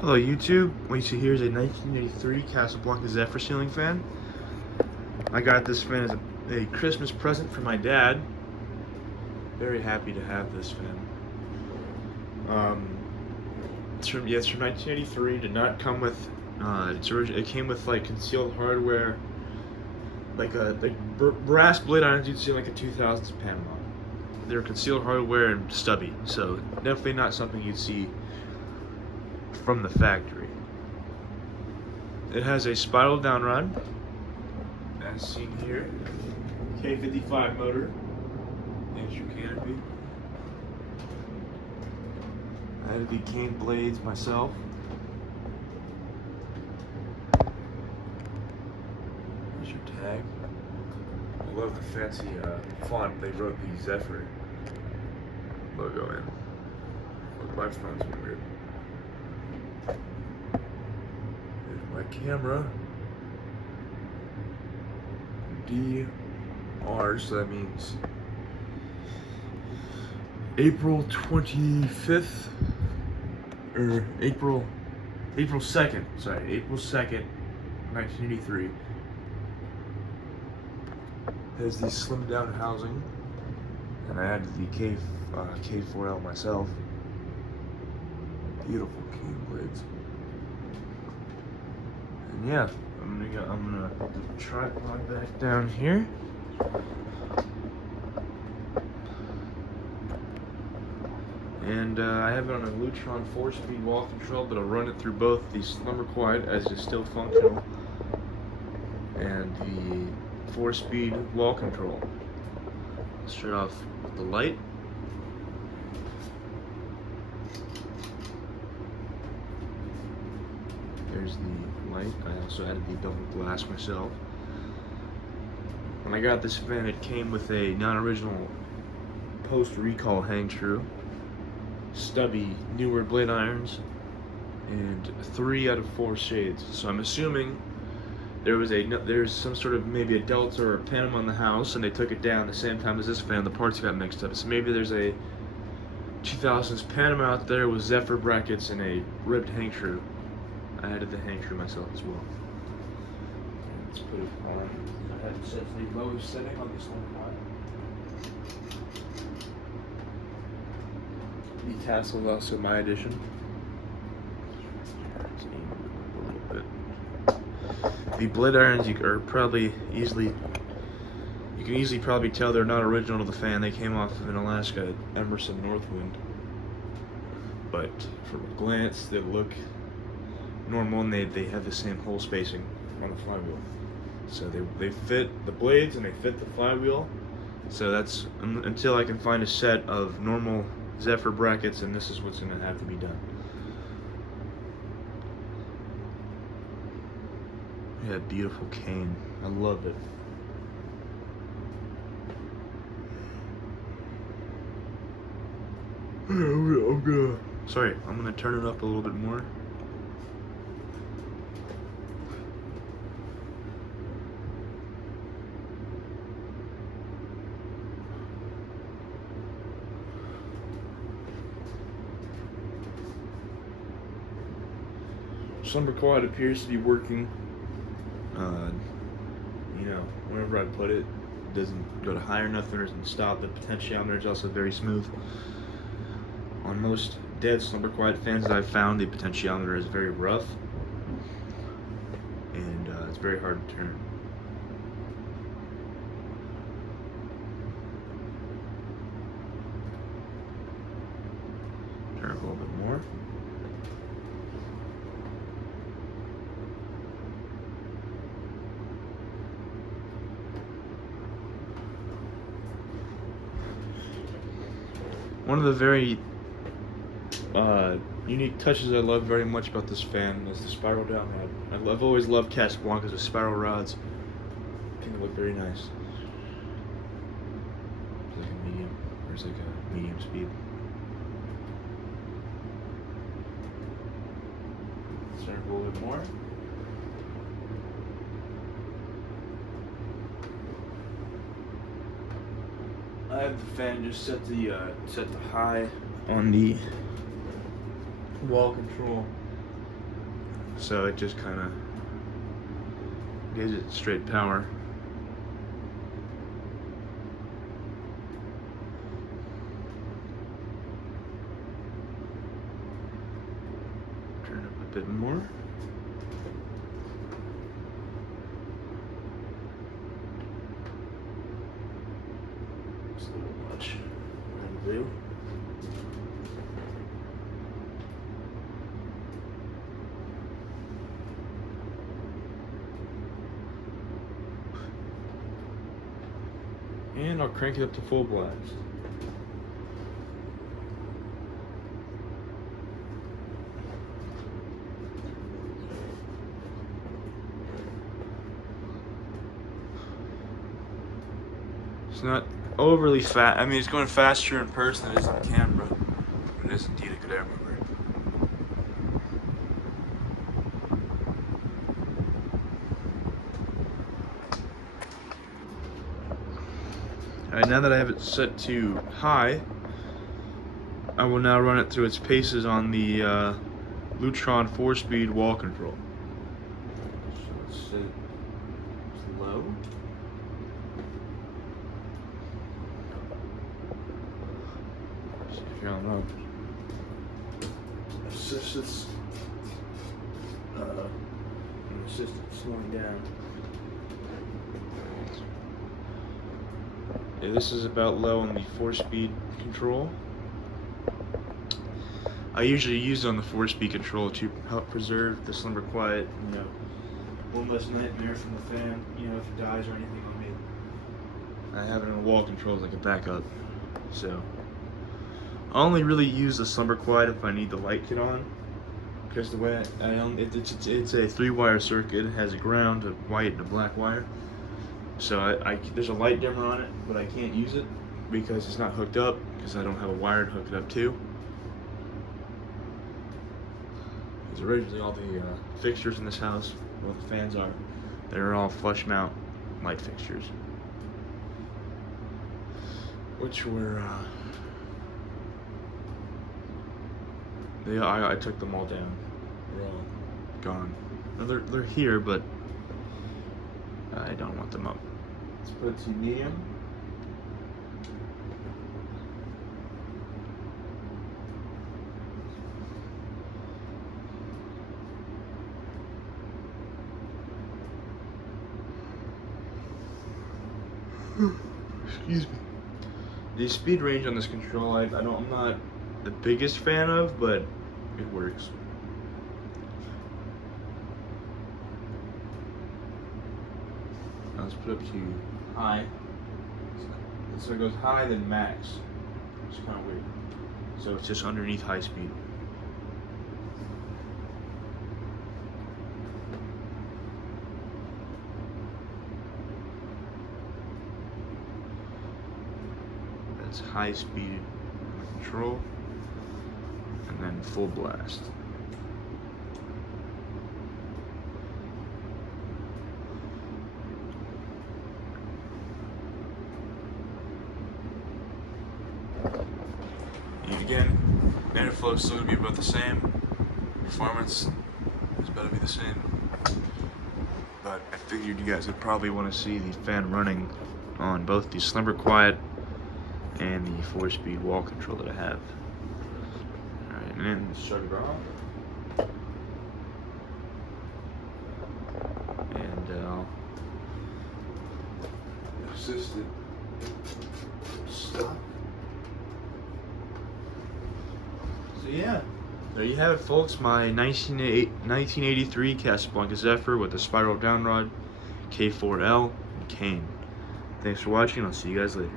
Hello YouTube, what you see here is a 1983 Casablanca Zephyr Ceiling Fan. I got this fan as a Christmas present for my dad. Very happy to have this fan. It's from 1983. Did not come with. It came with like concealed hardware, like brass blade irons you'd see in like a 2000s Panama. They're concealed hardware and stubby, so definitely not something you'd see from the factory. It has a spiral down rod, as seen here. K55 motor. Extra canopy. I had the cane blades myself. Here's your tag. I love the fancy font they wrote the Zephyr logo in. Look, my font's weird. There's my camera. DR, so that means April 25th, or April 2nd, sorry, April 2nd, 1983. Has the slimmed down housing, and I added the K4L myself. Beautiful cane blades. And yeah, I'm gonna put the tripod back down here. And I have it on a Lutron 4-speed wall control, but I'll run it through both the Slumber Quiet, as it's still functional, and the 4-speed wall control. Let's start off with the light. There's the light. I also added the double glass myself. When I got this fan, it came with a non-original post-recall hang true, stubby newer blade irons, and 3 out of 4 shades. So I'm assuming there's some sort of maybe a Delta or a Panama in the house, and they took it down the same time as this fan. The parts got mixed up. So maybe there's a 2000s Panama out there with Zephyr brackets and a ribbed hang true. I added the hang true myself as well. Let's put it on. I had it set to the lowest setting on this one. The tassel is also my addition. A little bit. The blade irons you can easily probably tell they're not original to the fan. They came off of an Alaska Emerson Northwind. But from a glance, they look normal, and they have the same hole spacing on the flywheel. So they fit the blades and they fit the flywheel. So that's until I can find a set of normal Zephyr brackets, and this is what's going to have to be done. Yeah, beautiful cane. I love it. I'm gonna turn it up a little bit more. Slumber Quiet appears to be working. Whenever I put it, it doesn't go to high or nothing, or doesn't stop. The potentiometer is also very smooth. On most dead Slumber Quiet fans that I've found, the potentiometer is very rough, and it's very hard to turn. Turn it a little bit more. One of the very unique touches I love very much about this fan is the spiral down rod. I've always loved Casablancas with spiral rods. I think they look very nice. It's like a medium, or it's like a medium speed. Let's turn it a little bit more. I have the fan just set the high on the wall control. so it just kind of gives it straight power. Turn up a bit more. It's a little much. That'll do. And I'll crank it up to full blast. It's not overly fast. I mean, it's going faster in person than it is on camera. It is indeed a good air mover. Alright, now that I have it set to high, I will now run it through its paces on the Lutron 4-speed wall control. So let's set it low. See if you're on low. Assistance. Assistance slowing down. Yeah, this is about low on the 4-speed control. I usually use it on the 4-speed control to help preserve the Slumber Quiet, you know, one less nightmare from the fan, you know, if it dies or anything on me. I have it in a wall control as like a backup. So I only really use the Slumber Quiet if I need the light kit on, because the way it's a 3-wire circuit. It has a ground, a white, and a black wire. So there's a light dimmer on it, but I can't use it because it's not hooked up, because I don't have a wire to hook it up to. Because originally all the fixtures in this house, where the fans are, they're all flush mount light fixtures, which were I took them all down. They're all gone. No, they're here, but I don't want them up. Let's put it to medium. Excuse me. The speed range on this control, I'm not the biggest fan of, but it works. Now let's put up to high. So it goes high, then max. It's kind of weird. So it's just underneath high speed. That's high speed control, and then full blast. Again, airflow is still going to be about the same. Performance is about to be the same. But I figured you guys would probably want to see the fan running on both the Slumber Quiet and the 4-speed wall control that I have. Alright, and then shut it off. And I'll assist it. Stop. So yeah, there you have it, folks. My 1983 Casablanca Zephyr with the spiral downrod, K4L, and cane. Thanks for watching. I'll see you guys later.